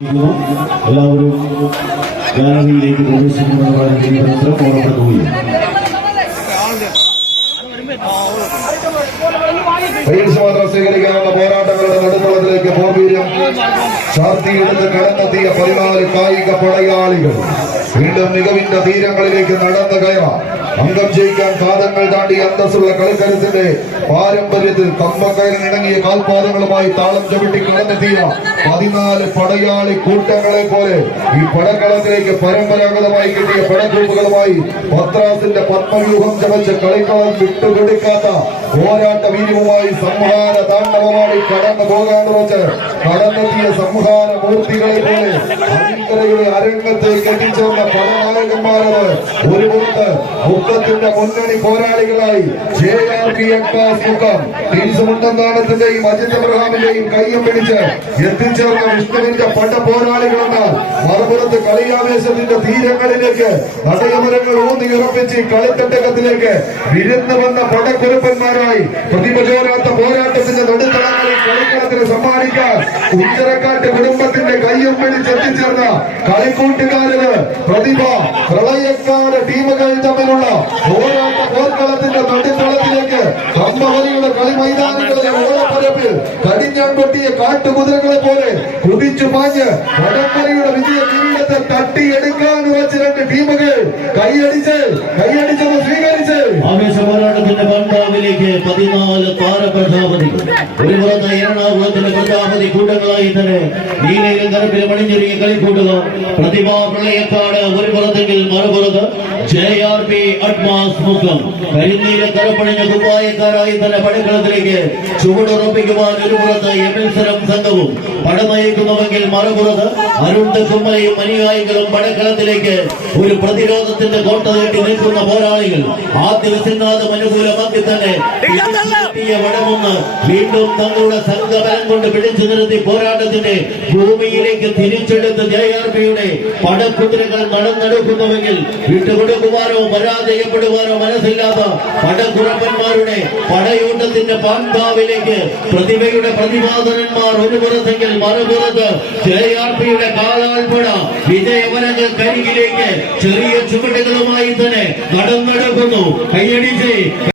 എല്ലാവരും ഗാലറിയിലേക്ക് പ്രവേശിക്കുന്നതിന് ഓർമ്മപ്പെടുത്തുകയും പരീക്ഷ മാത്രം സ്വീകരിക്കാനുള്ള പോരാട്ടങ്ങളുടെ നടുത്തളത്തിലേക്ക് പോർവീര്യം ശാർത്തിയെടുത്ത് കടന്നെത്തിയ 14 കായിക പടയാളികൾ വീണ്ടും മികവിന്റെ തീരങ്ങളിലേക്ക് നടന്നു കയറാം. അംഗം ജയിക്കാൻ പാദങ്ങൾ താണ്ടി അന്തസ്സുള്ള കളിക്കരുത്തിന്റെ പാരമ്പര്യത്തിൽ കമ്പക്കയറിനിണങ്ങിയ കാൽപാദങ്ങളുമായി താളം ചവിട്ടി കടന്നെത്തിയ 14 പടയാളി കൂട്ടങ്ങളെ പോലെ ഈ പടക്കളത്തിലേക്ക് പരമ്പരാഗതമായി കിട്ടിയ പടഗ്രൂപ്പുകളുമായി പത്രാസിന്റെ പത്മവ്യൂഹം ചമച്ച് കളിക്കളം വിട്ടുകൊടുക്കാത്ത പോരാട്ട വീര്യവുമായി സംഹാര താണ്ഡവമായി കടന്നു പോകാൻ വെച്ച് കടന്നെത്തിയ സംഹാര മൂർത്തികളെ പോലെ അരിങ്കരയുടെ അരങ്ങത്തേക്ക് എത്തിച്ചേർന്ന പടനായകന്മാരത് ഒരു പുറത്ത് മുഖത്തിന്റെ മുന്നണി പോരാളികളായി JRP മുഖം ടീംസുമുണ്ടെന്നാണത്തിന്റെയും അജിത് അബ്രഹാമിന്റെയും കയ്യം പിടിച്ച് എത്തിച്ചേർന്ന വിഷ്ണുവിന്റെ പട പോരാളികളെന്നാൽ മറുപുറത്ത് കളിയാവേശത്തിന്റെ തീരങ്ങളിലേക്ക് നടയമരങ്ങൾ ഊന്നിയുറപ്പിച്ച് കളിത്തട്ടകത്തിലേക്ക് വിരുന്ന് വന്ന പടക്കുരുപ്പന്മാരായി പ്രതിപചോരാത്ത പോരാട്ടത്തിന്റെ നടുത്തളങ്ങളിൽ കളിക്കളത്തിന് സമ്മാനിക്കാൻ ഉച്ചരക്കാട്ട് കുടുംബത്തിന്റെ കയ്യം പിടിച്ചെത്തിച്ചേർന്ന കളിക്കൂട്ടുകാരന് പ്രതിഭ പ്രളയക്കാട് ടീമുകൾ തമ്മിലുള്ള പോരാട്ട പോർക്കളത്തിന്റെ നടുത്തളത്തിലേക്ക് കമ്പവലിയുടെ കളി മൈതാനങ്ങളിലെ ഓളപ്പരപ്പിൽ കടിഞ്ഞാൻ കൊട്ടിയ കാട്ടുകുതിരകളെ പോലെ കുതിച്ചു പാഞ്ഞ് വടംവലിയുടെ വിജയ കിരീടത്തെ തട്ടിയെടുക്കാൻ വെച്ച 2 ടീമുകൾ കൈയടിച്ചത് സ്വീകരിച്ച് ആവേശ പോരാട്ടത്തിന്റെ പന്താവിലേക്ക് 14 താരപ്രജാപതികൾ ഒരു പുറത്ത് എറണാകുളത്തിന്റെ പ്രജാപതി കൂട്ടങ്ങളായി തന്നെ നീലയിലും കറുപ്പിലും അണിഞ്ഞൊരുങ്ങിയ കളിക്കൂട്ടുകൾ പ്രതിഭാ പ്രളയക്കാട് ഒരു പുറത്തെങ്കിൽ മറുപുറത്ത് JRP മുഖം കരിനീല കറുപ്പണിഞ്ഞ കുപ്പായക്കാരായി തന്നെ പടക്കളത്തിലേക്ക് ചുവടുറപ്പിക്കുവാൻ ഒരു പുറത്ത് എമിൽസരം സംഘവും പടനയിക്കുന്നുവെങ്കിൽ മറുപുറത്ത് അരുൺ കുമ്മയും അനുയായികളും പടക്കളത്തിലേക്ക് ഒരു പ്രതിരോധത്തിന്റെ കോട്ട നീട്ടി നിൽക്കുന്ന പോരാളികൾ ആദ്യ വിസിനാഥം അനുകൂലമാക്കി തന്നെ വടമൊന്ന് വീണ്ടും തങ്ങളുടെ സംഘബലം കൊണ്ട് പിടിച്ചു നിർത്തി പോരാട്ടത്തിന്റെ ഭൂമിയിലേക്ക് തിരിച്ചെടുത്ത് JRPയുടെ പടക്കുതിരകൾ നടന്നെടുക്കുന്നുവെങ്കിൽ വിട്ടുകൊടുക്കുവാനോ പരാജയപ്പെടുവാനോ മനസ്സില്ലാത്ത പടക്കുറപ്പന്മാരുടെ പടയോട്ടത്തിന്റെ പാന്താവിലേക്ക് പ്രതിഭയുടെ പ്രതിപാദനന്മാർ ഒരു പുറത്തെങ്കിൽ മറുപുറത്ത് JRPയുടെ കാലാൾപ്പട വിജയമരങ്ങൾ കരികിലേക്ക് ചെറിയ ചുവടുകളുമായി തന്നെ നടന്നെടുക്കുന്നു. കൈയടിച്ച്